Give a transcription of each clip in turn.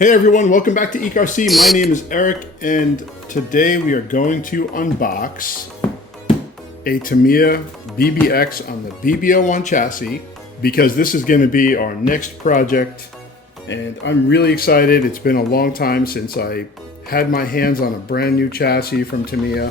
Hey everyone, welcome back to ECRC. My name is Eric and today we are going to unbox a Tamiya BBX on the BB01 chassis because this is going to be our next project and I'm really excited. It's been a long time since I had my hands on a brand new chassis from Tamiya.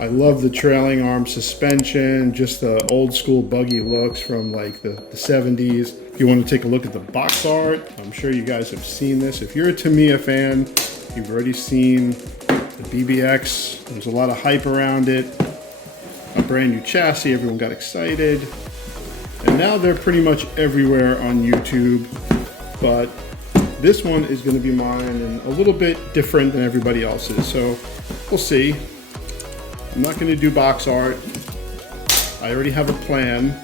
I love the trailing arm suspension, just the old school buggy looks from like the 70s. If you want to take a look at the box art, I'm sure you guys have seen this. If you're a Tamiya fan, you've already seen the BBX. There's a lot of hype around it. A brand new chassis, everyone got excited. And now they're pretty much everywhere on YouTube. But this one is going to be mine and a little bit different than everybody else's. So we'll see. I'm not going to do box art. I already have a plan.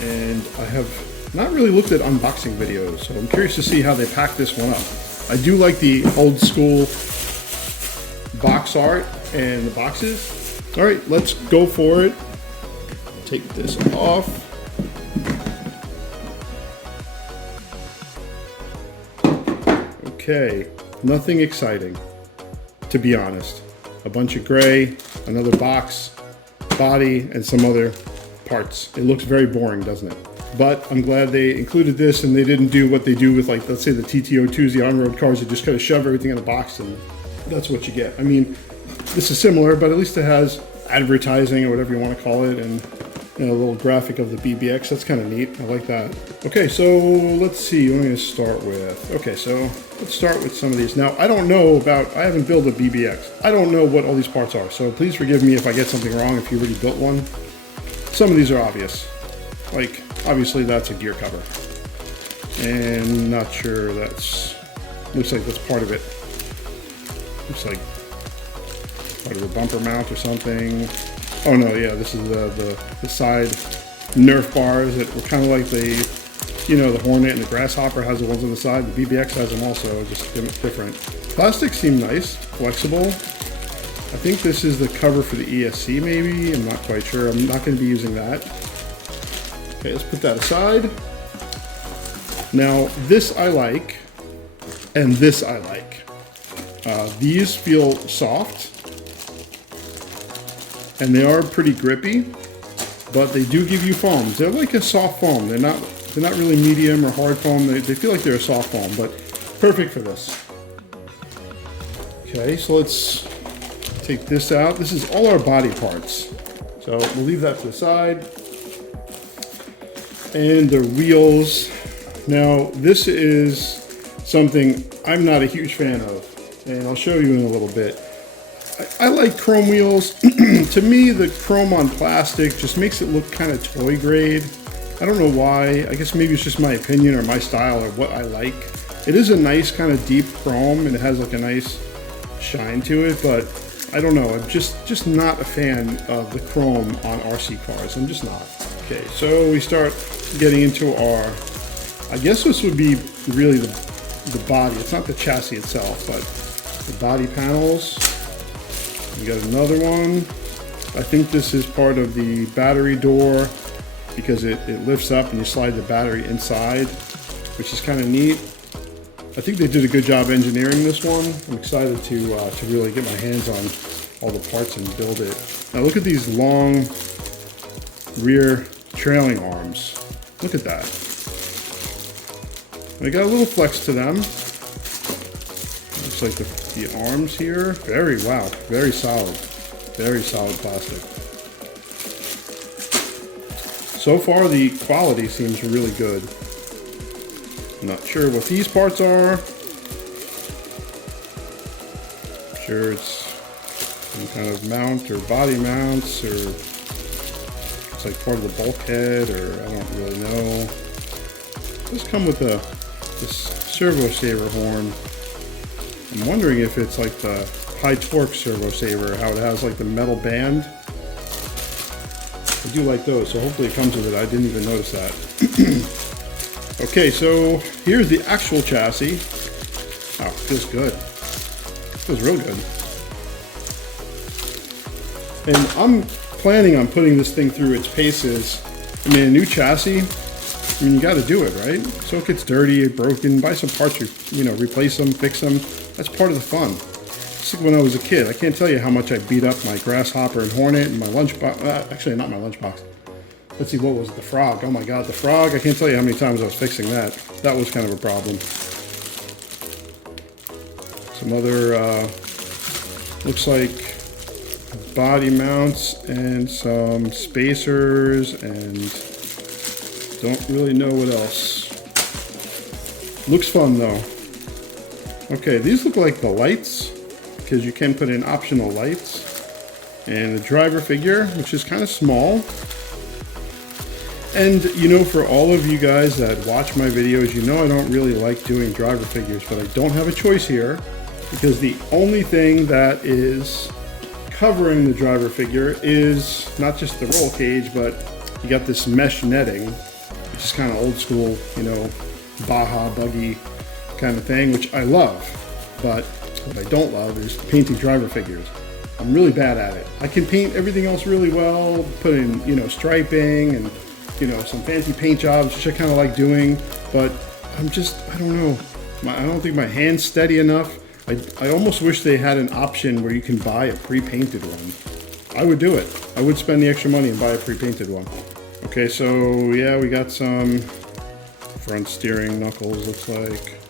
And I have not really looked at unboxing videos, so I'm curious to see how they pack this one up. I do like the old school box art and the boxes. All right, let's go for it. Take this off. Okay, nothing exciting, to be honest. A bunch of gray, another box, body, and some other parts. It looks very boring, doesn't it? But I'm glad they included this and they didn't do what they do with, like, let's say the TT02s, the on-road cars, that just kind of shove everything in a box and that's what you get. I mean, this is similar, but at least it has advertising or whatever you want to call it, and a little graphic of the BBX. That's kind of neat. I like that. Okay, so let's see what I'm going to start with. Okay, so let's start with some of these. Now, I don't know about, I haven't built a BBX. I don't know what all these parts are, so please forgive me if I get something wrong if you already built one. Some of these are obvious. Like, obviously that's a gear cover. And not sure that's, looks like that's part of it. Looks like part of a bumper mount or something. Oh no, yeah, this is the side Nerf bars that were kind of like the, you know, the Hornet and the Grasshopper has the ones on the side. The BBX has them also, just different. Plastics seem nice, flexible. I think this is the cover for the ESC maybe, I'm not quite sure. I'm not going to be using that. Okay, let's put that aside. Now this I like, and this I like. These feel soft, and they are pretty grippy, but they do give you foams. They're like a soft foam. They're not really medium or hard foam. They feel like they're a soft foam, but perfect for this. Okay, so let's take this out. This is all our body parts. So we'll leave that to the side. And the wheels. Now this is something I'm not a huge fan of, and I'll show you in a little bit. I like chrome wheels. To me, the chrome on plastic just makes it look kind of toy grade. I don't know why. I guess maybe it's just my opinion or my style or what I like. It is a nice kind of deep chrome and it has like a nice shine to it, but I don't know, I'm just not a fan of the chrome on RC cars. I'm just not. Okay, so we start getting into our, I guess this would be really the body. It's not the chassis itself, but the body panels. We got another one. I think this is part of the battery door because it lifts up and you slide the battery inside, which is kind of neat. I think they did a good job engineering this one. I'm excited to really get my hands on all the parts and build it. Now look at these long rear trailing arms. Look at that. They got a little flex to them. Looks like the arms here. Very solid. Very solid plastic. So far the quality seems really good. I'm not sure what these parts are. I'm sure it's some kind of mount or body mounts, or it's like part of the bulkhead, or I don't really know. These come with this servo saver horn. I'm wondering if it's like the high torque servo saver, how it has like the metal band. I do like those, so hopefully it comes with it. I didn't even notice that. Okay, so here's the actual chassis. Oh, it feels good. It feels real good. And I'm planning on putting this thing through its paces. I mean, a new chassis, I mean, you got to do it, right? So it gets dirty, broken, buy some parts, you know, replace them, fix them. That's part of the fun. Just like when I was a kid, I can't tell you how much I beat up my grasshopper and hornet and my lunchbox. Actually, not my lunchbox. Let's see, what was it? The frog. Oh my God, the frog. I can't tell you how many times I was fixing that. That was kind of a problem. Some other, looks like body mounts and some spacers, and don't really know what else. Looks fun though. Okay, these look like the lights, because you can put in optional lights, and the driver figure, which is kind of small. And you know, for all of you guys that watch my videos, you know I don't really like doing driver figures, but I don't have a choice here, because the only thing that is covering the driver figure is not just the roll cage, but you got this mesh netting, which is kind of old school, you know, Baja buggy kind of thing, which I love. But what I don't love is painting driver figures. I'm really bad at it. I can paint everything else really well, put in, you know, striping and, you know, some fancy paint jobs, which I kind of like doing, but I'm just, I don't know. I don't think my hand's steady enough. I almost wish they had an option where you can buy a pre-painted one. I would do it. I would spend the extra money and buy a pre-painted one. Okay, so yeah, we got some front steering knuckles, looks like.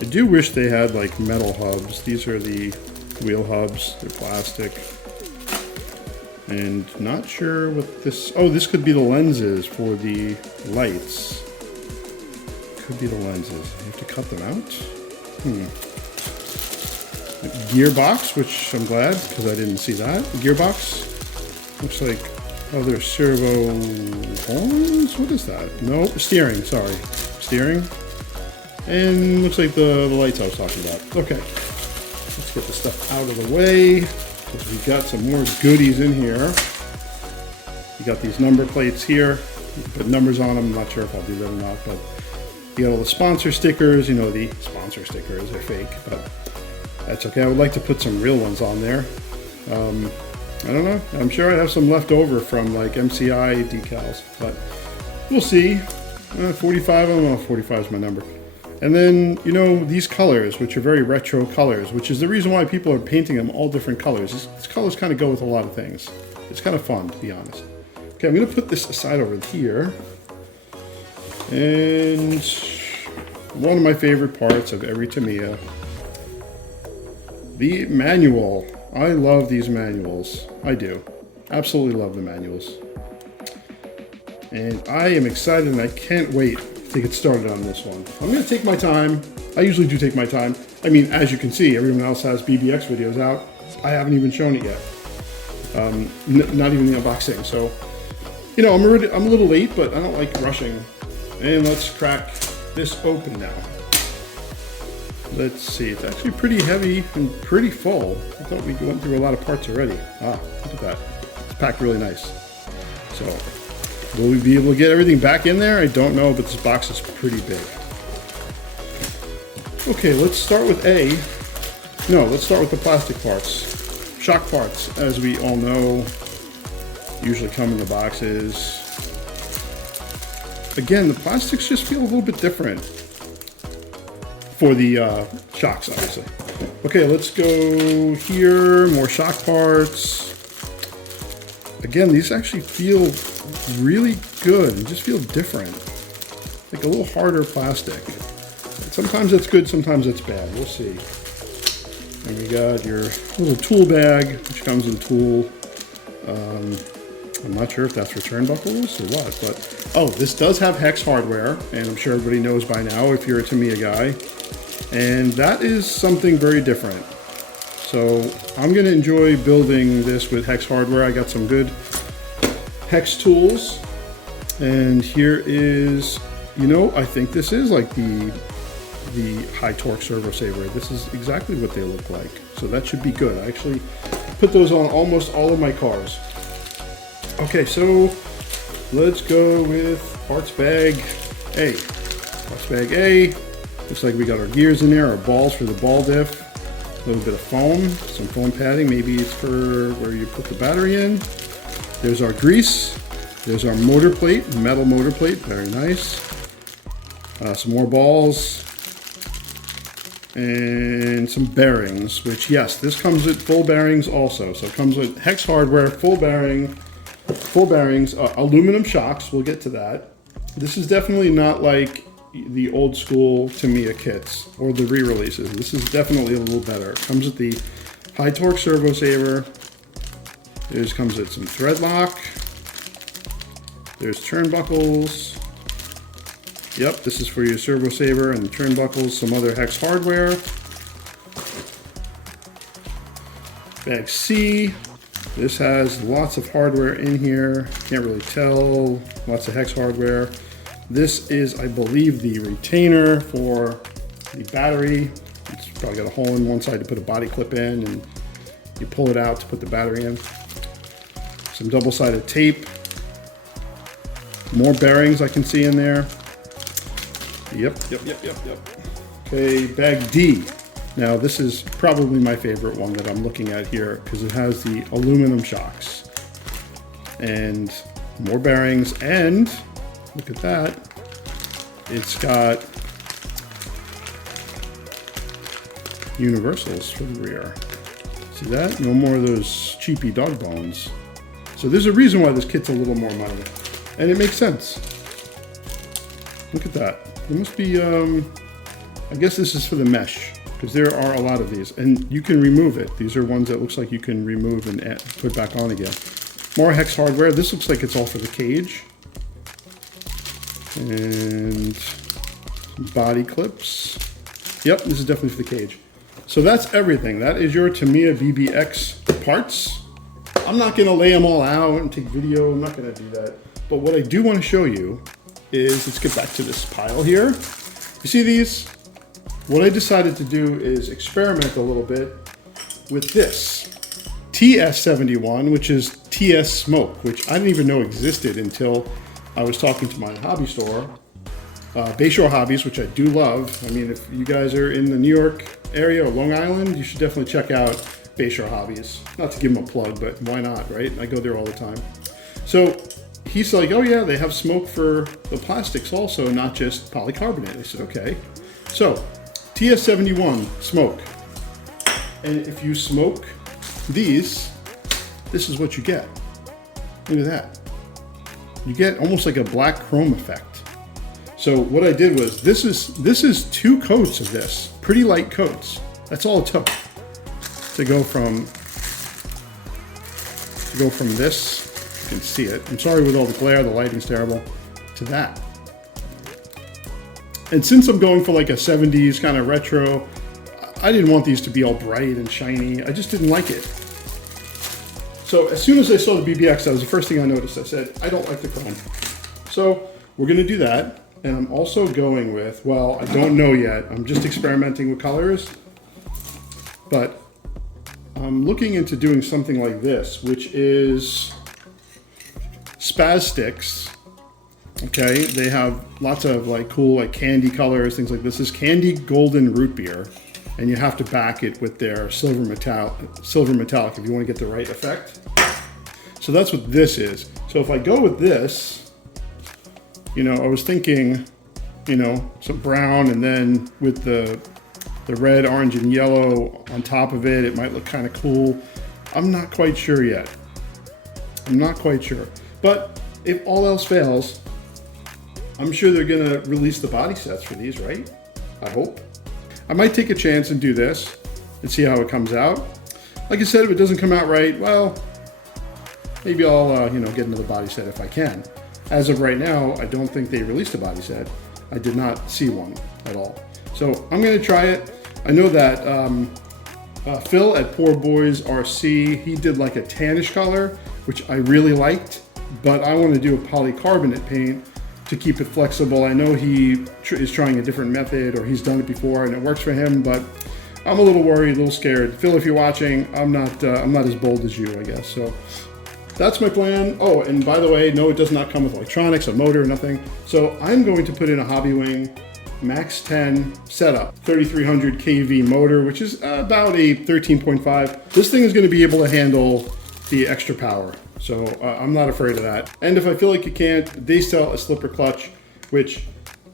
I do wish they had like metal hubs. These are the wheel hubs. They're plastic. And not sure what this, oh, this could be the lenses for the lights. Could be the lenses. You have to cut them out. Gearbox, which I'm glad, because I didn't see that. Gearbox. Looks like other servo horns. What is that? No, steering, sorry. Steering. And looks like the lights I was talking about. Okay. Let's get the stuff out of the way, because we've got some more goodies in here. You got these number plates here. You can put numbers on them. I'm not sure if I'll do that or not, but you got all the sponsor stickers. You know, the sponsor stickers are fake, but that's okay. I would like to put some real ones on there. I don't know. I'm sure I have some left over from like MCI decals, but we'll see. 45, I don't know if 45 is my number. And then, you know, these colors, which are very retro colors, which is the reason why people are painting them all different colors. These colors kind of go with a lot of things. It's kind of fun, to be honest. Okay, I'm going to put this aside over here. And one of my favorite parts of every Tamiya, the manual. I love these manuals. I do. Absolutely love the manuals. And I am excited and I can't wait to get started on this one. I'm going to take my time. I usually do take my time. I mean, as you can see, everyone else has BBX videos out. I haven't even shown it yet. Not even the unboxing. So, you know, I'm a little late, but I don't like rushing. And let's crack this open now. Let's see, it's actually pretty heavy and pretty full. I thought we went through a lot of parts already. Ah, look at that. It's packed really nice. So, will we be able to get everything back in there? I don't know, but this box is pretty big. Okay, let's start with let's start with the plastic parts. Shock parts, as we all know, usually come in the boxes. Again, the plastics just feel a little bit different for the shocks, obviously. Okay, let's go here, more shock parts. Again, these actually feel really good and just feel different. Like a little harder plastic. Sometimes that's good, sometimes that's bad. We'll see. And we got your little tool bag, which comes with a tool. I'm not sure if that's for turnbuckles or what, but oh, this does have hex hardware, and I'm sure everybody knows by now if you're a Tamiya guy. And that is something very different. So I'm going to enjoy building this with hex hardware. I got some good hex tools. And here is, you know, I think this is like the high torque servo saver. This is exactly what they look like. So that should be good. I actually put those on almost all of my cars. Okay, so let's go with parts bag A. Parts bag A. Looks like we got our gears in there, our balls for the ball diff, a little bit of foam, some foam padding. Maybe it's for where you put the battery in. There's our grease. There's our motor plate, metal motor plate, very nice. Some more balls. And some bearings, which yes, this comes with full bearings also. So it comes with Hex hardware, full bearings, aluminum shocks, we'll get to that. This is definitely not like the old school Tamiya kits or the re-releases. This is definitely a little better. It comes with the high torque servo saver. This comes with some thread lock. There's turnbuckles. Yep, this is for your servo saver and the turnbuckles, some other Hex hardware. Bag C. This has lots of hardware in here. Can't really tell. Lots of Hex hardware. This is, I believe, the retainer for the battery. It's probably got a hole in one side to put a body clip in, and you pull it out to put the battery in. Some double-sided tape. More bearings I can see in there. Yep. Okay, bag D. Now this is probably my favorite one that I'm looking at here because it has the aluminum shocks and more bearings, and look at that, it's got universals for the rear. See that? No more of those cheapy dog bones. So there's a reason why this kit's a little more money, and it makes sense. Look at that. There must be, I guess this is for the mesh, because there are a lot of these, and you can remove it. These are ones that looks like you can remove and put back on again. More Hex hardware. This looks like it's all for the cage. And some body clips. Yep, this is definitely for the cage. So that's everything. That is your Tamiya BBX parts. I'm not gonna lay them all out and take video. I'm not gonna do that. But what I do want to show you is, let's get back to this pile here. You see these? What I decided to do is experiment a little bit with this TS71, which is TS Smoke, which I didn't even know existed until I was talking to my hobby store, Bayshore Hobbies, which I do love. I mean, if you guys are in the New York area or Long Island, you should definitely check out Bayshore Hobbies. Not to give them a plug, but why not, right? I go there all the time. So he's like, oh yeah, they have smoke for the plastics also, not just polycarbonate. I said, okay. So, TS71 smoke. And if you smoke these, this is what you get. Look at that. You get almost like a black chrome effect. So what I did was, this is 2 coats of this, pretty light coats. That's all it took to go from this. You can see it. I'm sorry with all the glare, the lighting's terrible, to that. And since I'm going for like a 70s kind of retro, I didn't want these to be all bright and shiny. I just didn't like it. So as soon as I saw the BBX, that was the first thing I noticed. I said, I don't like the chrome. So we're gonna do that. And I'm also going with, well, I don't know yet. I'm just experimenting with colors. But I'm looking into doing something like this, which is Spaz Stix. Okay, they have lots of like cool like candy colors, things like this. This is candy golden root beer, and you have to back it with their silver metallic if you want to get the right effect. So that's what this is. So if I go with this, you know, I was thinking, you know, some brown, and then with the red, orange, and yellow on top of it, it might look kind of cool. I'm not quite sure yet. I'm not quite sure. But if all else fails, I'm sure they're gonna release the body sets for these, right? I hope. I might take a chance and do this and see how it comes out. Like I said, if it doesn't come out right, well, maybe I'll you know, get another body set if I can. As of right now, I don't think they released a body set. I did not see one at all. So I'm gonna try it. I know that Phil at Poor Boys RC, he did like a tannish color, which I really liked, but I want to do a polycarbonate paint to keep it flexible. I know he is trying a different method, or he's done it before and it works for him, but I'm a little worried, a little scared. Phil, if you're watching, I'm not as bold as you, I guess. So that's my plan. Oh, and by the way, no, it does not come with electronics, a motor, nothing. So I'm going to put in a Hobbywing Max 10 setup, 3300 kV motor, which is about a 13.5. This thing is going to be able to handle the extra power. So I'm not afraid of that. And if I feel like you can't, they sell a slipper clutch, which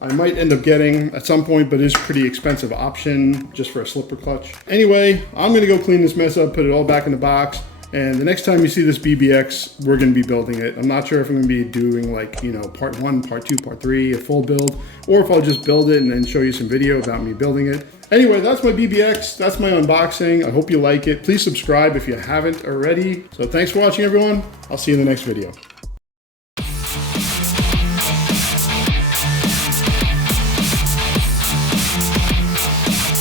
I might end up getting at some point, but is a pretty expensive option just for a slipper clutch. Anyway, I'm gonna go clean this mess up, put it all back in the box. And the next time you see this BBX, we're gonna be building it. I'm not sure if I'm gonna be doing like, you know, part 1, part 2, part 3, a full build, or if I'll just build it and then show you some video about me building it. Anyway, that's my BBX, that's my unboxing. I hope you like it. Please subscribe if you haven't already. So thanks for watching, everyone. I'll see you in the next video.